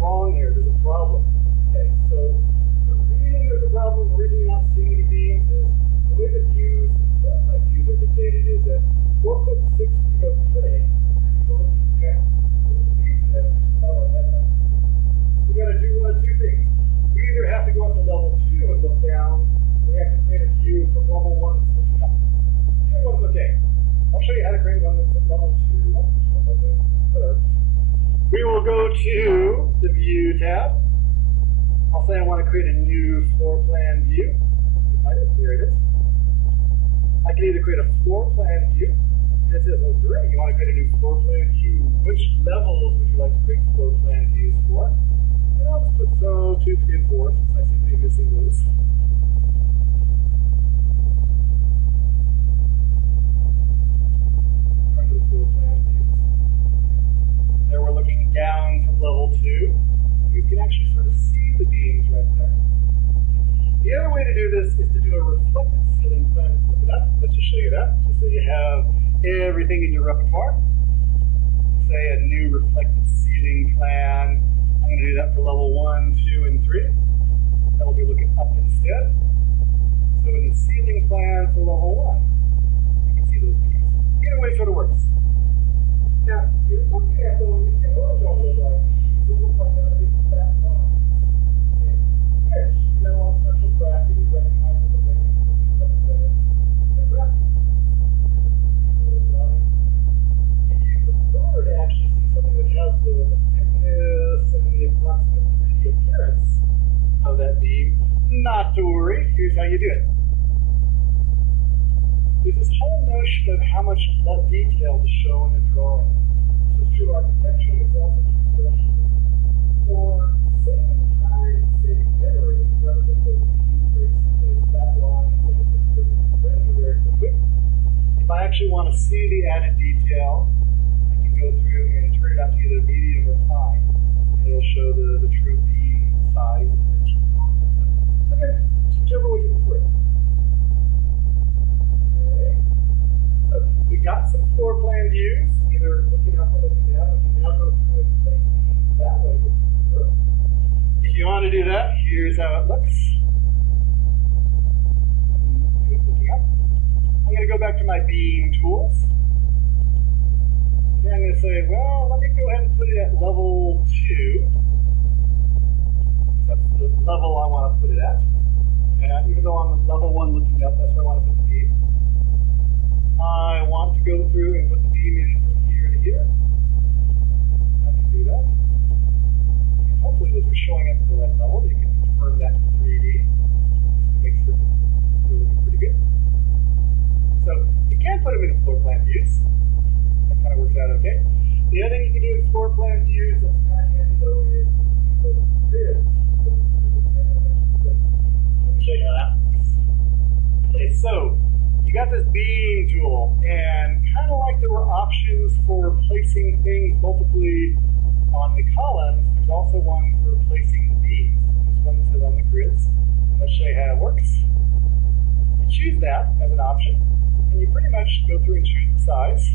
wrong here. There's a problem. Okay, so the reason there's a problem, the reason you're not seeing any beams is the way the views, my views are dictated is that 4 foot 6 feet of frame, and you're looking down. So the views that are that right. We got to do one of two things. We either have to go up to level 2 and look down, or we have to create a view from level 1 and looking up. Either one's okay. I'll show you how to create one that's at level 2. We will go to the View tab. I'll say I want to create a new floor plan view. There it is. I can either create a floor plan view, and it says, well, great, you want to create a new floor plan view. Which levels would you like to create floor plan views for? And I'll just put 2, 3, and 4, since I seem to be missing those. Under the floor plan views. There we're looking down from level 2. You can actually sort of see the beams right there. The other way to do this is to do a reflected ceiling plan. Look it up. Let's just show you that. Just so you have everything in your repertoire. Say a new reflected ceiling plan. I'm going to do that for level 1, 2, and 3. That will be looking up instead. So in the ceiling plan for level 1, you can see those beams. Either way sort of works. Now, you're looking at those, you say, well, don't look like these. Those look like a big fat line. Okay. Yes, you know, on special graphic, you recognize the way you can represent the graphic. If you prefer to actually see something that has the thickness and the approximate 3D appearance of that beam, not to worry, here's how you do it. There's this whole notion of how much detail to show in a drawing. This is true architecturally, it's also true structurally. For saving time, saving memory, we can represent those beams very simply as that line, so that we can render very quickly. If I actually want to see the added detail, I can go through and turn it out to either medium or fine, and it'll show the true beam size and dimension. Okay, whichever way you prefer. We got some floor plan views, either looking up or looking down. We can now go through and place beams that way. If you want to do that, here's how it looks. Do it looking up. I'm going to go back to my beam tools. Okay, I'm going to say, well, let me go ahead and put it at level 2. That's the level I want to put it at. And even though I'm at level 1 looking up, that's where I want to put the beam. I want to go through and put the beam in from here to here. I can do that. And hopefully those are showing up at the right level. You can confirm that in 3D just to make certain they're looking pretty good. So you can put them in floor plan views. That kind of works out okay. The other thing you can do in floor plan views that's kind of handy though is to use those grids. Let me show you how that works. Okay, so you got this beam tool, and kind of like there were options for placing things multiply on the columns, there's also one for placing the beams. This one says on the grids. Let's show you how it works. You choose that as an option, and you pretty much go through and choose the size.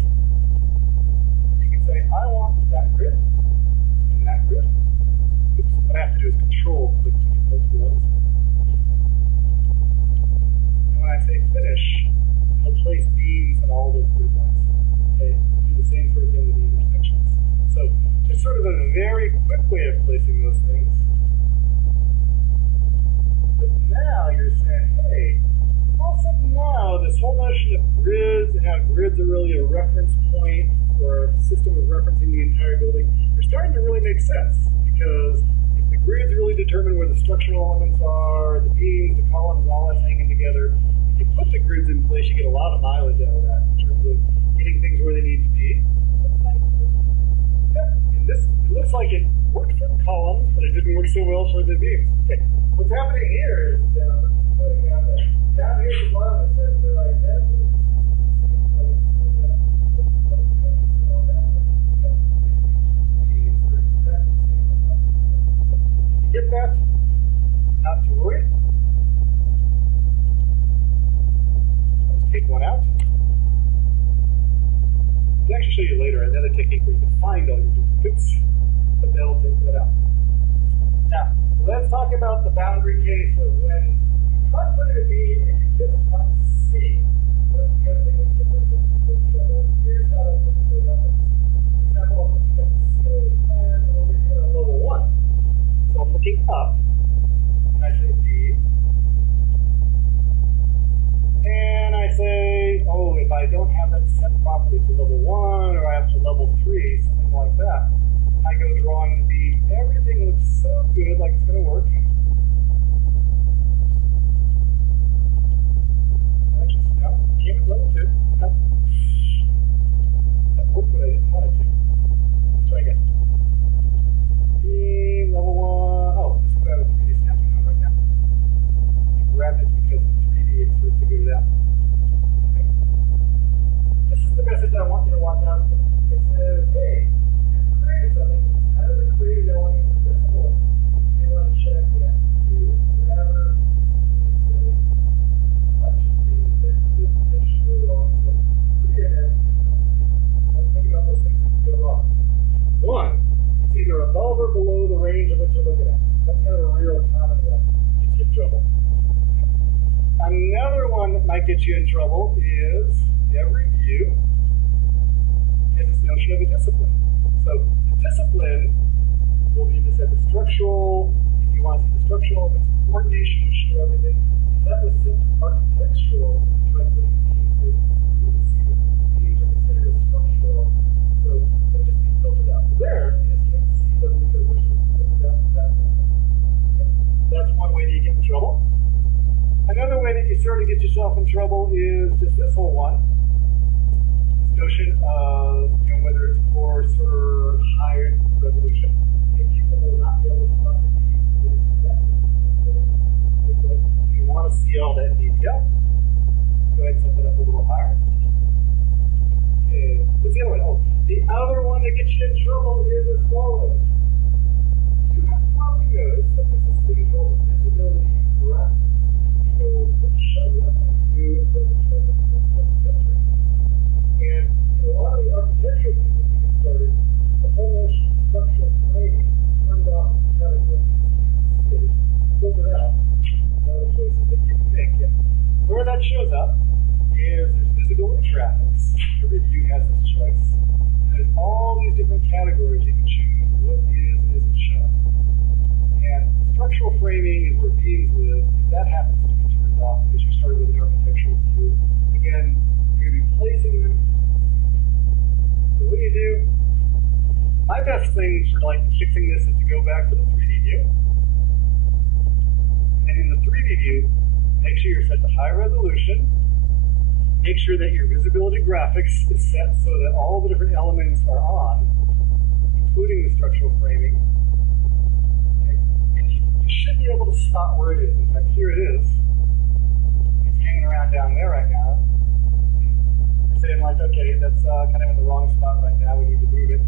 You can say, I want that grid, and that grid. Oops, what I have to do is control click to get multiple ones. And when I say finish, it'll place beams on all those grid lines. Okay, do the same sort of thing with the intersections. So, just sort of a very quick way of placing those things. But now you're saying, hey, all of a sudden now, this whole notion of grids and how grids are really a reference point or a system of referencing the entire building, they're starting to really make sense. Because if the grids really determine where the structural elements are, the beams, the columns, all that's hanging together, if you put the grids in place, you get a lot of mileage out of that in terms of getting things where they need to be. Yeah, and this, it looks like it worked for the columns, but it didn't work so well for the beams. Okay. What's happening here is down here at the bottom it says they're identical. If you get that, not to worry. Take one out. I'll actually show you later another technique where you can find all your duplicates, but that'll take that out. about the boundary case of when you try to put in a beam and you just can't see. That's the other thing that gets people in trouble. Here's how that typically happens. For example, I'm looking at the ceiling plan over here on level 1. So I'm looking up, and I say beam. And I say, oh, if I don't have that set properly to level 1, or I have to level 3, something like that, I go drawing the beam. Everything looks so good, like it's going to work. Actually, no, came at level 2. No. That worked, but I didn't want it to. Let's try again. Beam, level 1. Oh, this is what I have a 3D snapping on right now. I grabbed it because the 3D it sort of figured it out. Okay. This is the message I want you to watch out for. It says, hey, you've created something. How does the created element of this one? You want to check the hue, grammar, settings, bunch of things that could potentially go wrong. So look at everything. Don't think about those things that could go wrong. One, it's either above or below the range of what you're looking at. That's kind of a real common one. Gets you in trouble. Another one that might get you in trouble is every view has this notion of a discipline. So the discipline will be this at the structural, if you want to see the structural, if it's coordination will show everything. If that was set to architectural, if you try putting beams in, you wouldn't see them. Beams are considered as structural, so they'll just be filtered out. There, you just can't see them because they're sort of filtered out to that point. Okay. That's one way that you get in trouble. Another way that you sort of get yourself in trouble is just this whole one. This notion of, whether it's coarse or higher resolution. And people will not be able to spot the beams that if you want to see all that detail, go ahead and set it up a little higher. Okay. What's the other one? Oh, the other one that gets you in trouble is as follows. You have probably noticed that there's this thing called visibility graphics. That shows up in view and doesn't show up in filtering. And in a lot of the architectural things that we get started, the whole notion of structural framing turned off the category. It is filtered out. One of the choices that you can make. And where that shows up is there's visibility graphics. Every view has this choice. And there's all these different categories you can choose what is and isn't shown. And structural framing is where beams live. If that happens to be turned off because you started with an architectural view, again, you're going to be placing them. So what do? My best thing for fixing this is to go back to the 3D view. And in the 3D view, make sure you're set to high resolution. Make sure that your visibility graphics is set so that all the different elements are on, including the structural framing. You should be able to spot where it is. In fact, here it is. It's hanging around down there right now. You're saying okay, that's kind of in the wrong spot right now. We need to move it.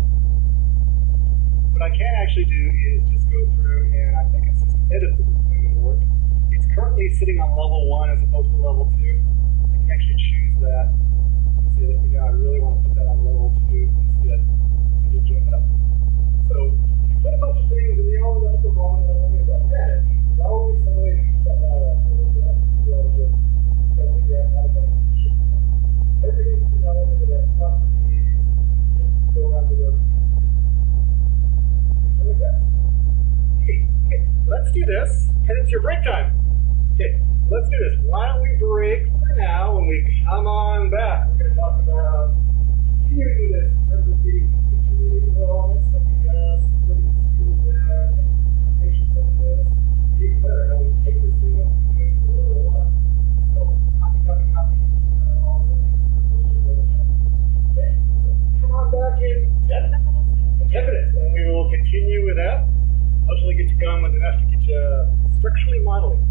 What I can actually do is just go through and I think it's just edit the going to work. It's currently sitting on level 1 as opposed to level 2. I can actually choose that and say that I really want to put that on level 2 instead and just jump it up. So put a bunch of things and they all end up the wrong level. There's always some way to get stuff out of that. So we're going to have to figure out how to make it shift. Everything's an element of that property. Just go around the road. Like that. Okay, let's do this. And it's your break time. Okay, let's do this. Why don't we break for now? When we come on back, we're going to talk about continuing this in terms of getting intermediate elements that we have, supporting the skills there, and patience of this. Even better, how we take this thing up and doing the level 1. So, copy, all the things that we're supposed to roll out. Okay, so come on back in 10 minutes, and we will continue with that. Hopefully get you going with enough to get you structurally modeling.